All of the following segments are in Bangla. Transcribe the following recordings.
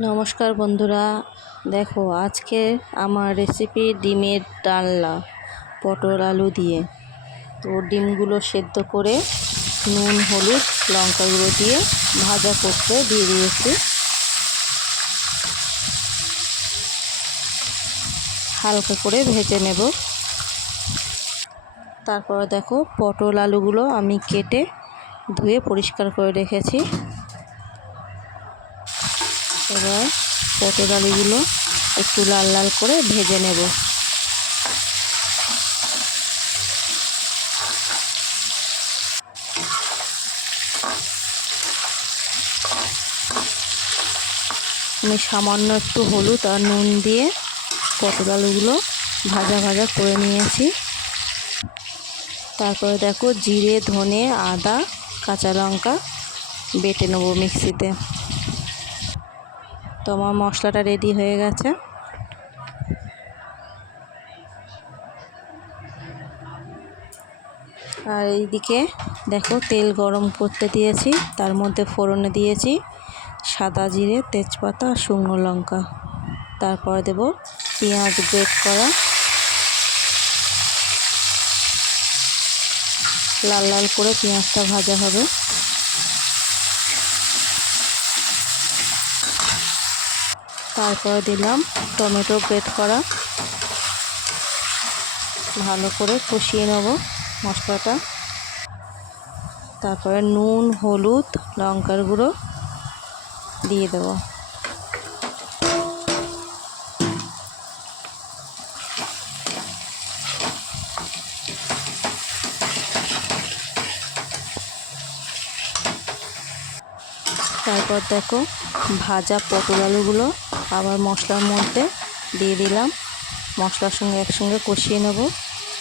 নমস্কার বন্ধুরা, দেখো আজকে আমার রেসিপি ডিমের ডালনা পটল আলু দিয়ে। তো ডিমগুলো সেদ্ধ করে নুন হলুদ লঙ্কা গুঁড়ো দিয়ে ভাজা করতে দিয়ে দিয়েছি। হালকা করে ভেজে নেব। তারপরে দেখো পটল আলুগুলো আমি কেটে ধুয়ে পরিষ্কার করে রেখেছি। এবার পটল আলুগুলো একটু লাল লাল করে ভেজে নেব। আমি সামান্য একটু হলুদ আর নুন দিয়ে পটল আলুগুলো ভাজা ভাজা করে নিয়েছি। তারপরে দেখো জিরে ধনে আদা কাঁচা লঙ্কা বেটে নেবো মিক্সিতে। তো আমার মশলাটা রেডি হয়ে গেছে। আর এইদিকে দেখো তেল গরম করতে দিয়েছি, তার মধ্যে ফোড়নে দিয়েছি সাদা জিরে তেজপাতা আর শুকনো লঙ্কা। তারপরে দেব পেঁয়াজ গ্রেট করা, লাল লাল করে পেঁয়াজটা ভাজা হবে। তারপরে দিলাম টমেটো গ্রেট করা, ভালো করে কষিয়ে নেব মশলাটা। তারপরে নুন হলুদ লঙ্কার গুঁড়ো দিয়ে দেব। তারপর দেখো ভাজা পটল আলুগুলো আবার মশলার মধ্যে দিয়ে দিলাম, মশলার সঙ্গে একসঙ্গে কষিয়ে নেব।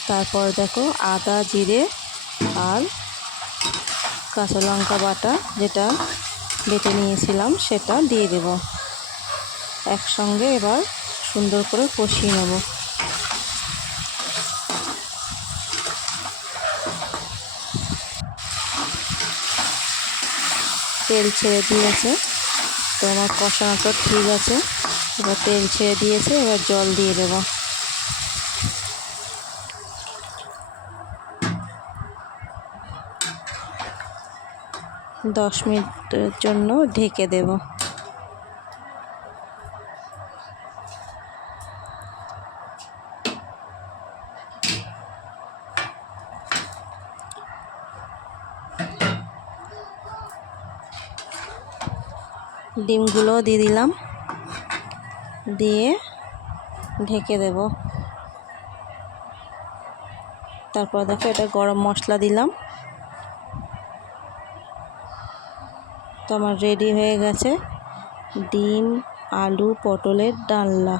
তারপর দেখো আদা জিরে আর কাঁচা লঙ্কা বাটা যেটা বেটে নিয়েছিলাম সেটা দিয়ে দেব। একসঙ্গে এবার সুন্দর করে কষিয়ে নেব। তেল ছেড়ে দিয়েছে, তো আমার কষানোটা ঠিক আছে। এবার তেল ছেড়ে দিয়েছে, এবার জল দিয়ে দেব। দশ মিনিটের জন্য ঢেকে দেব। ডিমগুলো দিয়ে দিলাম, দিয়ে ঢেকে দেব। তারপর দেখো এটা গরম মশলা দিলাম। তো আমার রেডি হয়ে গেছে ডিম আলু পটলের ডালনা।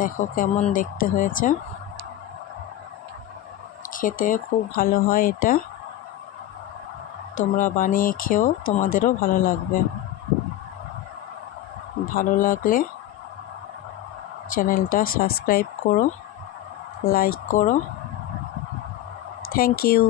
দেখো কেমন দেখতে হয়েছে, খেতে খুব ভালো হয় এটা। তোমরা বানিয়ে খেও, তোমাদেরও ভালো লাগবে। ভালো লাগলে চ্যানেলটা সাবস্ক্রাইব করো, লাইক করো। Thank you.